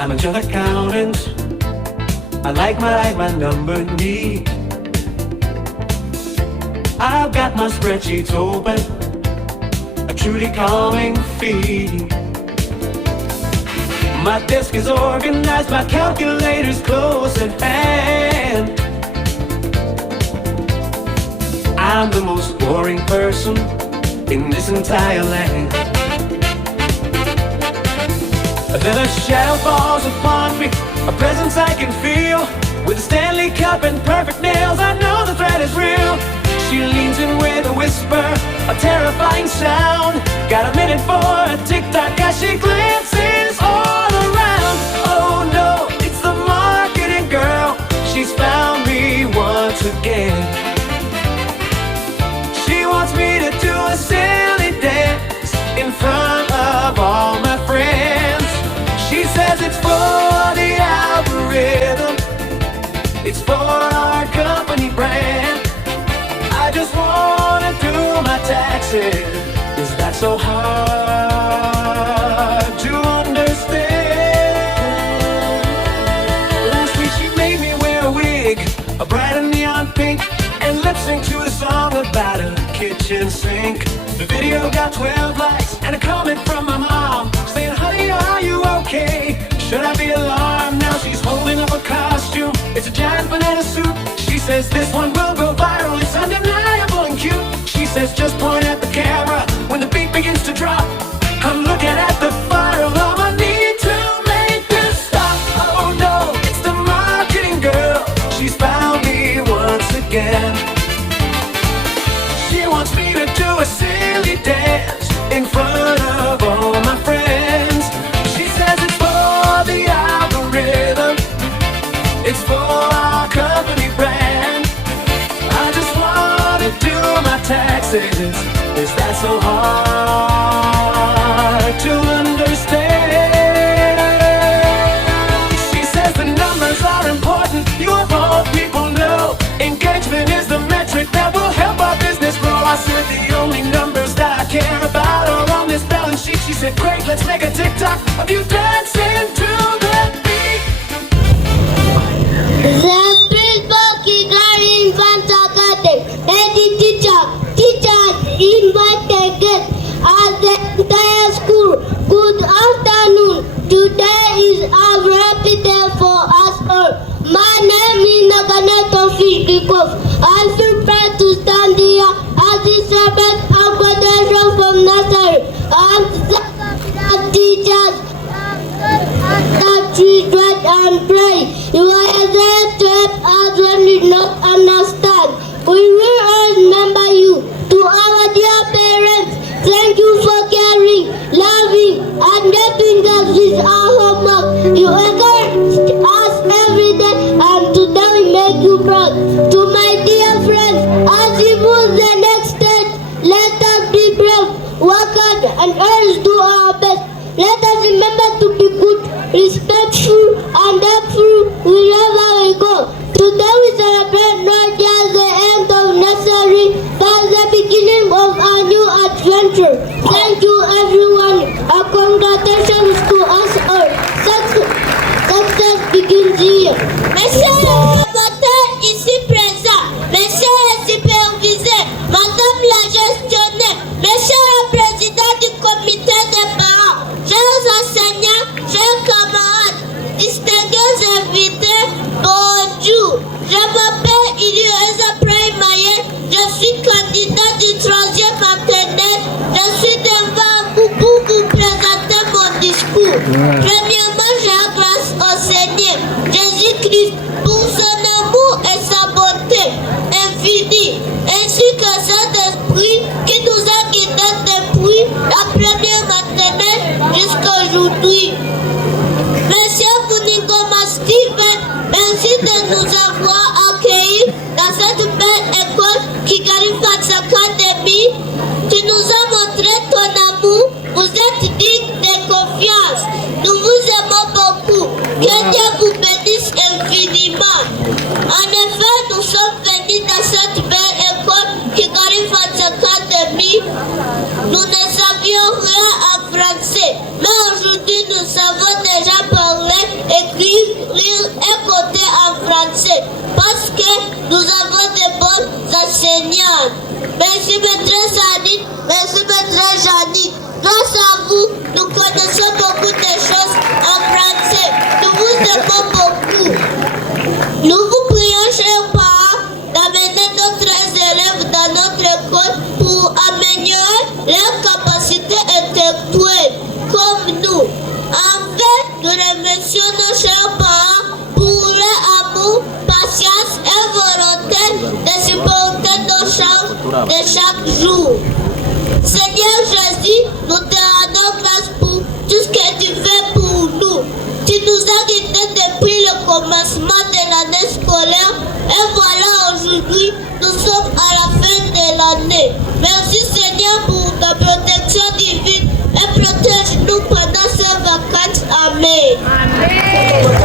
I'm an accountant. I like my number neat. I've got my spreadsheets open, a truly calming feed. My desk is organized, my calculator's close at hand. I'm the most boring person in this entire land. Then a shadow falls upon me, a presence I can feel. With a Stanley Cup and perfect nails, I know the threat is real. She leans in with a whisper, a terrifying sound. Got a minute for a tick-tock as she glances all around. Oh no, it's the marketing girl. She's found me once again. She wants me to do a silly dance in front of all my friends. She says it's for the algorithm, it's for our company brand. I just wanna do my taxes. Is that so hard to understand? Last week she made me wear a wig, a bright and neon pink, and lip sync to a song about a kitchen sink. The video got 12 likes and a comment from my mom saying, honey, are you okay? Should I be alarmed? Now she's holding up a costume. It's a giant banana suit. She says this one will go viral. It's undeniable and cute. She says just point at the camera when the beat begins to drop. I'm looking at the file. All I need to make this stop. Oh no, it's the marketing girl. She's found me once again. She wants me to do a silly dance in front of all my friends. She says it's for the algorithm, it's for our company brand. I just wanna do my taxes. Is that so hard to understand? She says the numbers are important. You of all people know engagement is the metric that will help our business grow. I said the only numbers that I care about are on this balance sheet. She said great, let's make a TikTok of you dancing to the beat. The principal Kigali Infants Academy and the teachers invited guests at the entire school. Good afternoon. Today is a happy day for us all. My name is Nk'Abavukiye. I feel proud to stand here as the servant of graduation from nursery. I'm the teachers that children and pray. You are there to help us when we not understand. We will all remember you. To our dear parents, thank you for caring, loving, and helping us with our homework. You encourage us every day, and today we make you proud. To my dear friends, as we move the next stage, let us be brave, work hard, and always do our best. Let us remember to be good, respectful, and helpful wherever we go. Today we celebrate not just the end of nursery, but the beginning of a new adventure. Thank you everyone, and congratulations to us all. Success begins here. Monsieur le rapporteur ici présent, monsieur le superviseur, madame la gestionnaire, monsieur le président du comité des parents, chers enseignants, chers camarades, distingués invités, bonjour. Je m'appelle Iliosa Maye, je suis candidat du 3e maternelle. Je suis devant vous pour vous présenter mon discours. Premièrement, j'ai grâce au Seigneur Jésus-Christ pour son amour et sa bonté infinie, ainsi que Saint-Esprit qui nous a guidés depuis la première maternelle jusqu'à aujourd'hui. Monsieur Funingoma Steven, merci de nous avoir accueillis dans cette belle école Kigali Infants Academy. Tu nous as montré ton amour, vous êtes digne de confiance. Nous vous aimons beaucoup. Que Dieu vous bénisse infiniment. En effet, nous sommes venus dans cette belle école Kigali Infants Academy. Nous ne savions rien en français, mais aujourd'hui nous savons déjà parler parce que nous avons de bons enseignants. Merci maîtresse Annie, merci maîtresse Janine. Grâce à vous, nous connaissons beaucoup de choses en français. Nous vous aimons beaucoup. Nous vous prions, chers parents, d'amener notre élèves dans notre école pour améliorer leurs capacités intellectuelles comme nous. Enfin, nous remercions nos chers parents pour leur amour, patience et volonté de supporter nos chances de chaque jour. Seigneur Jésus, nous te rendons grâce pour tout ce que tu fais pour nous. Tu nous as guidés depuis le commencement de l'année scolaire et voilà aujourd'hui, nous sommes à la fin de l'année. Merci Seigneur pour ta protection divine et protège-nous pendant ces vacances. Amen. Amen.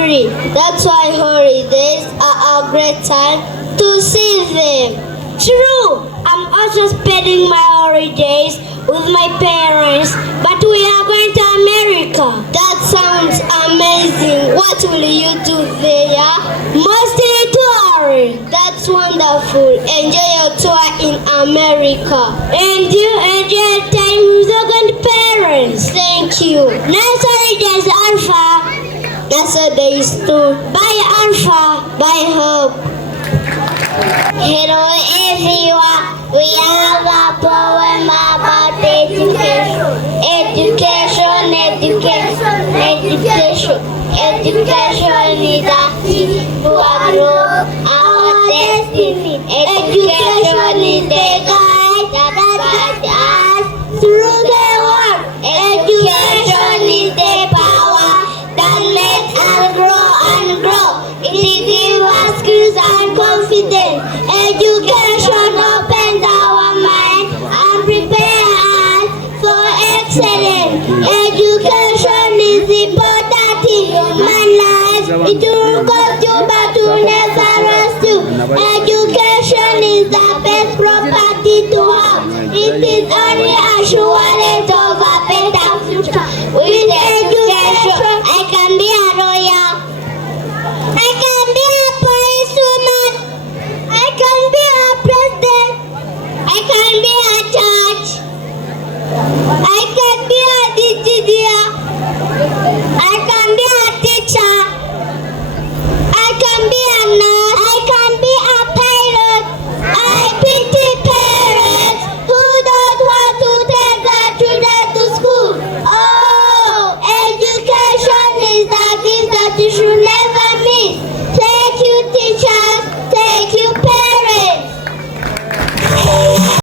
That's why holidays are a great time to see them. True, I'm also spending my holidays with my parents, but we are going to America. That sounds amazing. What will you do there? Mostly touring. That's wonderful. Enjoy your tour in America. And you enjoy time with your grandparents. Thank you. Nice holidays, Alpha. That's a days too. Bye Alpha, bye Hope. Hello everyone, we have a poem about education. Education, education, education. Education is the key to grow our destiny. Education is the guide that guides us through the world. Education is the power that makes us grow and grow. It gives us skills and confidence. Education opens our mind and prepares us for excellence. Education is important in human life. It will cost you but will never rest you. Education is the best property to have. It is only assured